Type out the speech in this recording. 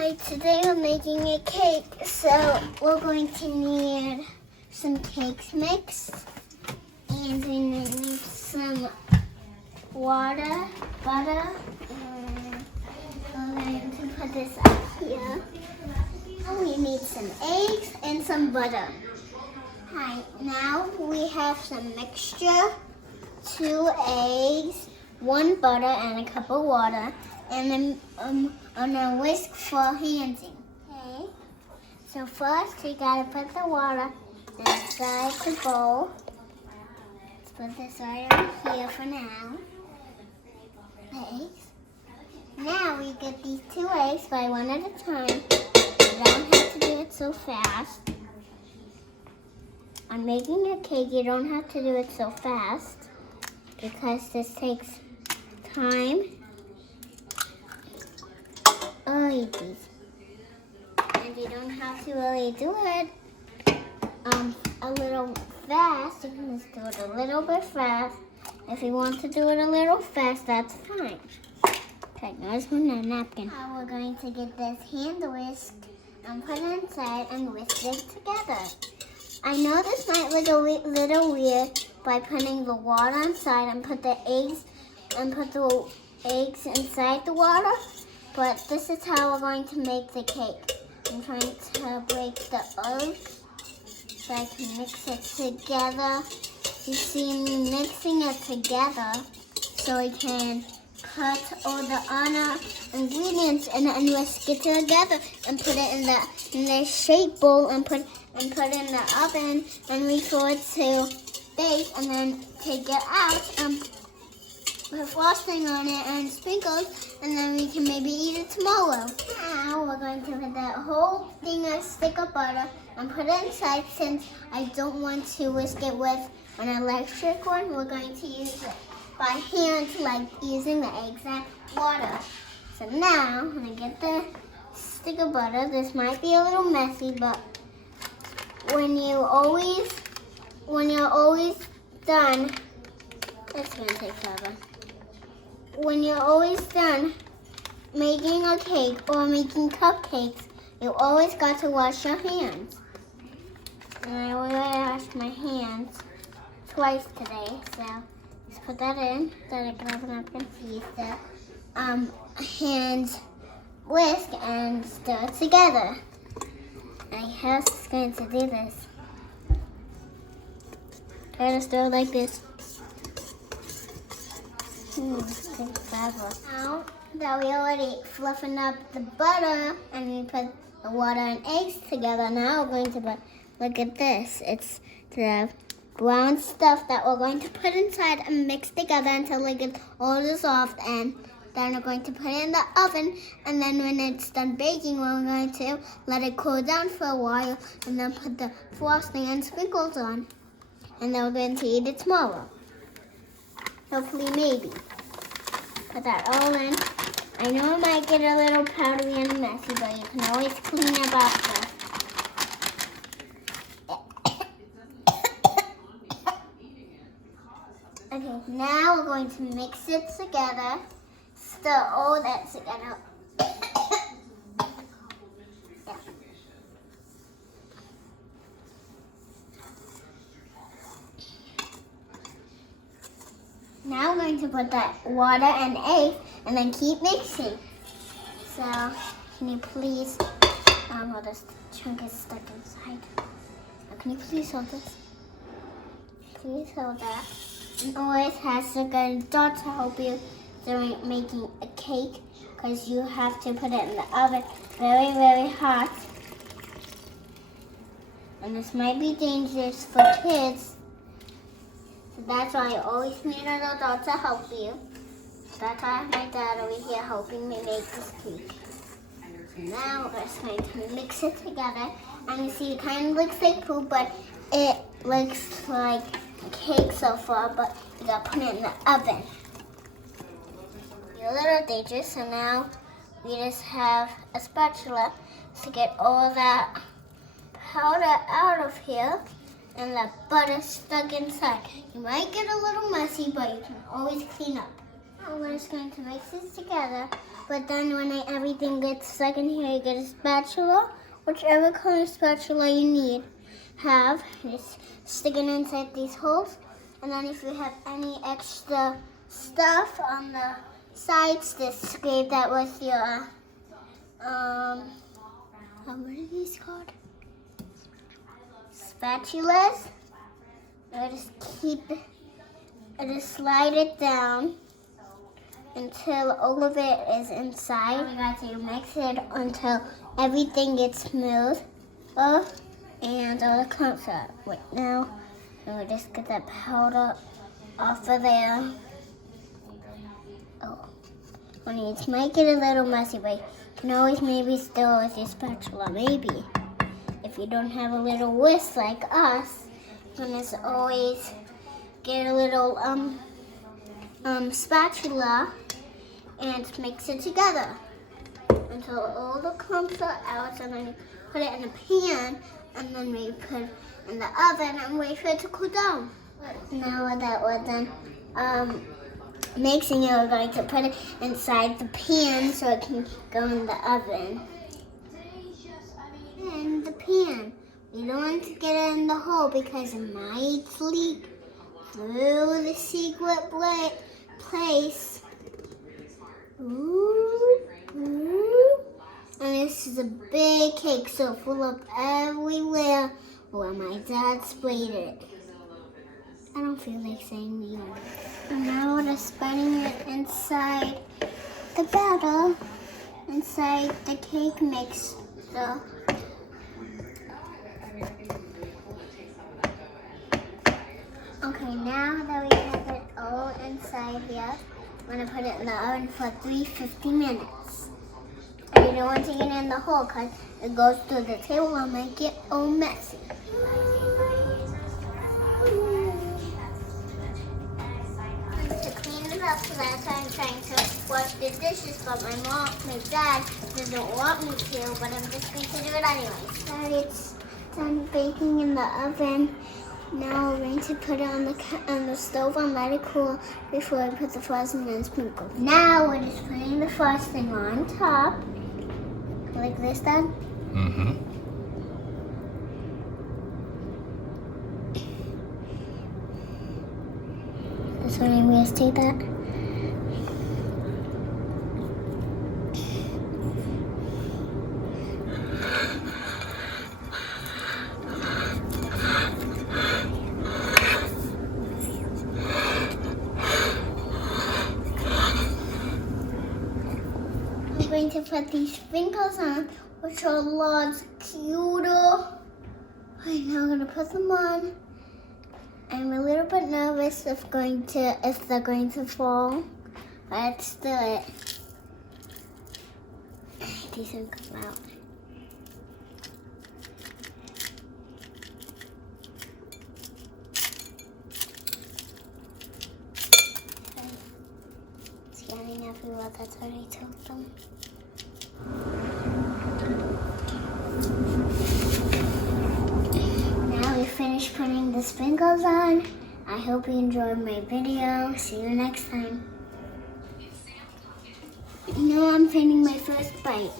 Hi, today we're making a cake, so we're going to need some cake mix, and we need some water, butter, and we're going to put this up here. And we need some eggs and some butter. Hi, now we have some mixture, 2 eggs, 1 butter, and a cup of water. And then on a whisk for handing. Okay. So first you gotta put the water inside the bowl. Let's put this right over here for now. Eggs. Now we get these 2 eggs by one at a time. You don't have to do it so fast. On making a cake, you don't have to do it so fast because this takes time. And you don't have to really do it a little fast. You can just do it a little bit fast. If you want to do it a little fast, that's fine. Okay, now let's put in a napkin. Now we're going to get this hand whisked and put it inside and whisk it together. I know this might look a little weird by putting the water inside and put the eggs inside the water. But this is how we're going to make the cake. I'm trying to break the eggs so I can mix it together. You see me mixing it together so we can put all the other ingredients in it and whisk it together and put it in the shape bowl and put it in the oven and wait for it to bake and then take it out and put frosting on it and sprinkles, and then we can maybe eat it tomorrow. Now we're going to put that whole thing of stick of butter and put it inside. Since I don't want to whisk it with an electric one, we're going to use it by hand, like using the eggs and water. So now I'm going to get the stick of butter. This might be a little messy, but when you're always done, it's going to take forever. When you're always done making a cake or making cupcakes, you always got to wash your hands. And I already washed my hands twice today, so let's put that in so I can open up and use the hand whisk and stir it together. My house is going to do this. Try to stir it like this. Now that we already fluffing up the butter and we put the water and eggs together, now we're going to put, look at this. It's the brown stuff that we're going to put inside and mix together until it gets all dissolved, and then we're going to put it in the oven, and then when it's done baking, we're going to let it cool down for a while and then put the frosting and sprinkles on, and then we're going to eat it tomorrow. Hopefully, maybe. Put that all in. I know it might get a little powdery and messy, but you can always clean it after. Okay, now we're going to mix it together. Stir all that together. Now we're going to put that water and egg and then keep mixing. So, can you please, oh, this chunk is stuck inside. Can you please hold this? Please hold that. And always has a good dot to help you during making a cake, because you have to put it in the oven very, very hot. And this might be dangerous for kids. So that's why I always need a little dot to help you. That's why I have my dad over here helping me make this cake. So now we're just going to mix it together. And you see it kind of looks like poop, but it looks like cake so far, but you gotta put it in the oven. You're a little dangerous, so now we just have a spatula to get all that powder out of here and the butter stuck inside. You might get a little messy, but you can always clean up. Now we're just going to mix this together But then when everything gets stuck in here, you get a spatula, whichever kind of spatula you need. Just stick it inside these holes. And then if you have any extra stuff on the sides, just scrape that with your, what are these called? Spatulas. Just slide it down until all of it is inside. We got to mix it until everything gets smooth. And all the clumps are right now. And we'll just get that powder off of there. When you make it a little messy, but you can always maybe stir with your spatula, maybe. If you don't have a little whisk like us, you can just always get a little spatula and mix it together until all the clumps are out, and then you put it in a pan, and then we put it in the oven and wait for it to cool down. Now that we're done mixing it, we're going to put it inside the pan so it can go in the oven. In the pan. We don't want to get it in the hole because it might leak through the secret place. Ooh. And this is a big cake, so full up everywhere where my dad sprayed it. I don't feel like saying the word. And now we're just spreading it inside the batter, inside the cake mixer. Okay, now that we have it all inside here, I'm going to put it in the oven for 350 minutes. And you don't want to get in the hole because it goes through the table and might get all messy. To clean it up, so that's why I'm trying to wash the dishes, but my dad doesn't want me to, but I'm just going to do it anyway. It's done baking in the oven. Now we're going to put it on the stove and let it cool before I put the frosting and sprinkles. Now we're just putting the frosting on top, like this, Dad. Mm-hmm. That's what I'm going to take that. I'm going to put these sprinkles on, which are lots cuter. I'm now going to put them on. I'm a little bit nervous if they're going to fall. Let's do it. These will come out. Scanning everywhere, that's what I told them. Now we finished putting the sprinkles on. I hope you enjoyed my video. See you next time. Now I'm finding my first bite.